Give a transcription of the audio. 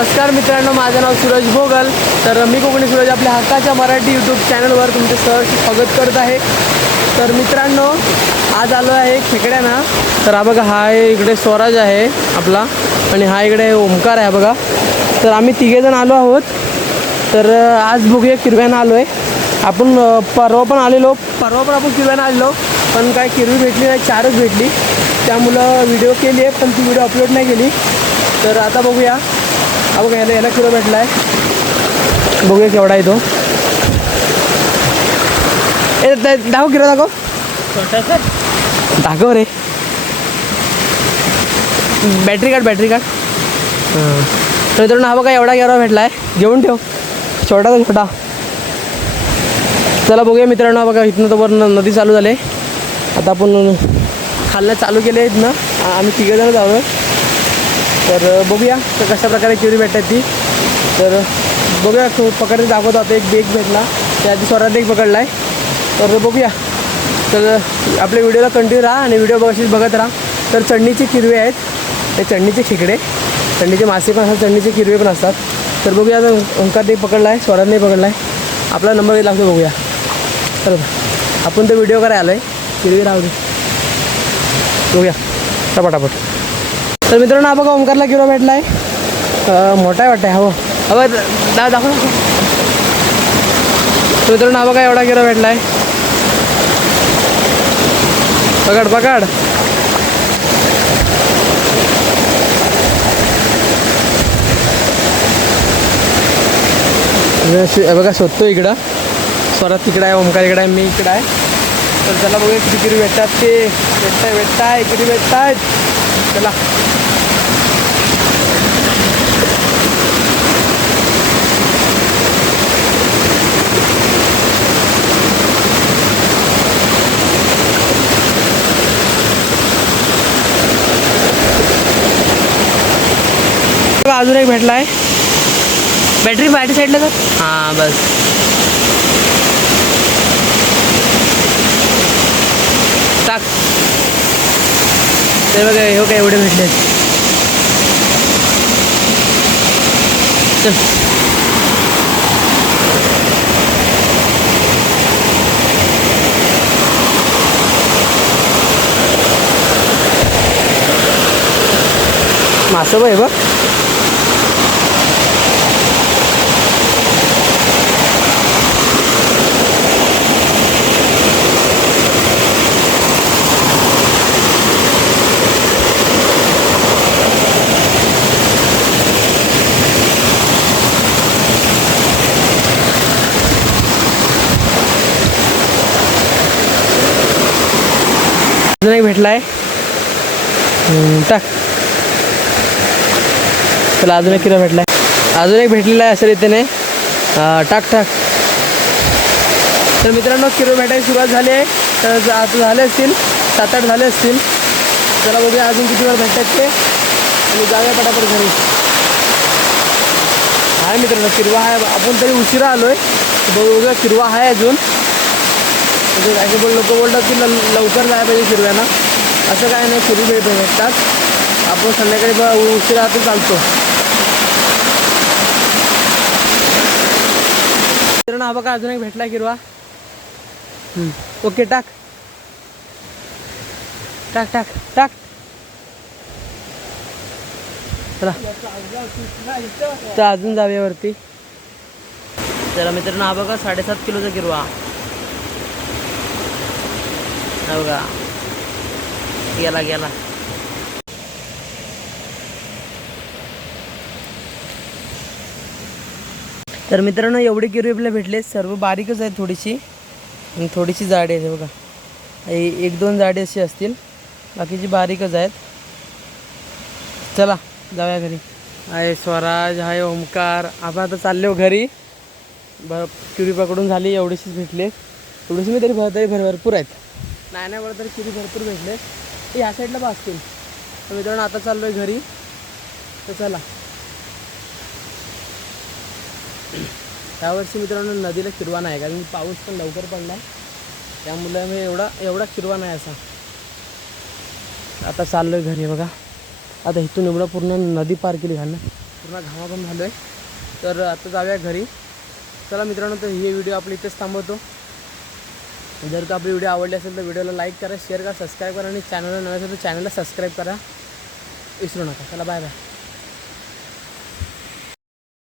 नमस्कार मित्रांनो, माझं नाव सूरज भोगल. तर मी कोकणी सूरज आपल्या हक्काच्या मराठी यूट्यूब चॅनलवर तुमचे सहर्ष स्वागत करत आहे. तर मित्रांनो, आज आलो आहे खेकड्यांना. तर हा बघा, हा इकडे स्वराज आहे आपला आणि हा इकडे ओमकार आहे बघा. तर आम्ही तिघेजण आलो आहोत. तर आज बघूया किरव्यानं आलो आहे आपण. परवा पण आपण किरव्यानं आलेलो, पण काय किरवी भेटली नाही, 4च भेटली. त्यामुळं व्हिडिओ केली आहे, पण ती व्हिडिओ अपलोड नाही केली. तर आता बघूया. हा बघा, याला किलो भेटला आहे. बघूया केवढा आहे तो. दाखव किलो, दाखव दाखव रे. बॅटरी काढ. हां, तर मित्रांनो हा बघा एवढा किलो भेटला आहे. घेऊन ठेव, छोटा. चला बघूया मित्रांनो. बघा इथनं तर वर नदी चालू झाली. आता आपण खालनं चालू केले आहेत ना, आम्ही तिघेजण जाऊ. तर बघूया तर कशा प्रकारे किरी भेटतात ती. तर बघूया पकडते, दाखवतो. आता एक बेग भेटला, त्याआधी स्वरात एक पकडला आहे. तर बघूया. तर आपल्या व्हिडिओला कंटिन्यू राहा आणि व्हिडिओ बघत राहा. तर चढणीचे किरवे आहेत, ते चढणीचे खेकडे, चढणीचे मासे पण असतात, चढणीचे किरवे पण असतात. तर बघूया. आता ओंकारने पकडला आहे, स्वराने पकडला आहे. आपला नंबर लागतो, बघूया. तर आपण तर व्हिडिओ करायला आलो आहे, किरवी राहू दे. बघूया पटापट. तर मित्रांनो हा बघा ओंकारला किलो भेटला आहे. मोठा आहे वाटतं आहे. हो दाखव. तर मित्रांनो हा बघा एवढा किलो भेटला आहे. पकड. बघा शोधतो इकडं. स्वरात तिकडं आहे, ओंकार इकडं आहे, मी इकडं आहे. तर चला बघूया किती किरी भेटतात ते. भेटताय किती भेटत आहेत. चला अजून एक भेटला आहे. बॅटरी साईडला तर हां बस. टाक. ते बघा हे काय एवढे भेटले. चल मासं बघ. अजून एक भेटला आहे. टाक. चला अजून एक किलो भेटला आहे. अजून एक भेटलेला आहे अशा रीतीने. टाक. तर मित्रांनो किलो भेटायची सुरुवात झाली आहे. तर आता झाले असतील 7-8 झाले असतील. चला बघूया अजून किती वेळ भेटतात ते आणि जाऊया पटापट घरी. आहे मित्रांनो किरवा आहे. आपण तरी उशिरा आलो आहे. बघूया किरवा आहे अजून. म्हणजे लोक बोलतात की लवकर जायला पाहिजे किरव्यानं. असं काय नाही, किरवी भेटतात. आपण संध्याकाळी उशिरा आता चालतो. मित्रांनो हा बघा अजून एक भेटला किरवा. ओके टाक. चला तर अजून जाऊया वरती. चला मित्रांनो हा बघा 7.5 किलोचा किरवा. हा बघा गेला. तर मित्रांनो एवढी किरवी आपल्याला भेटले. सर्व बारीकच आहे, थोडीशी जाडी आहे बघा. 1-2 जाडी अशी असतील, बाकीची बारीकच आहेत. चला जाऊया घरी. आहे स्वराज, आहे ओमकार. आपण आता चाललो घरी. किरवी पकडून झाली, एवढीशीच भेटले. एवढीशी मी तरी भरपूर आहेत. नाही बरं तरी किरवी भरपूर भेटले. ह्या साईडला बा असतील. तर मित्रांनो आता चाललो आहे घरी. तर चला. यावर्षी मित्रांनो नदीला किरवा नाही, कारण पाऊस पण लवकर पडला आहे. त्यामुळे मी एवढा किरवा नाही असा. आता चाललो आहे घरी बघा. आता इथून एवढं पूर्ण नदी पार केली घालणं. पूर्ण घामाघूम झालो आहे. तर आता जाऊया घरी. चला मित्रांनो, तर ही व्हिडिओ आपली इथेच थांबवतो. जर का आपली व्हिडिओ आवडली असेल तर व्हिडिओला लाईक करा, शेअर करा, सबस्क्राईब करा आणि चॅनलला नव्या असेल तर चॅनलला सबस्क्राईब करा विसरू नका. चला बाय बाय.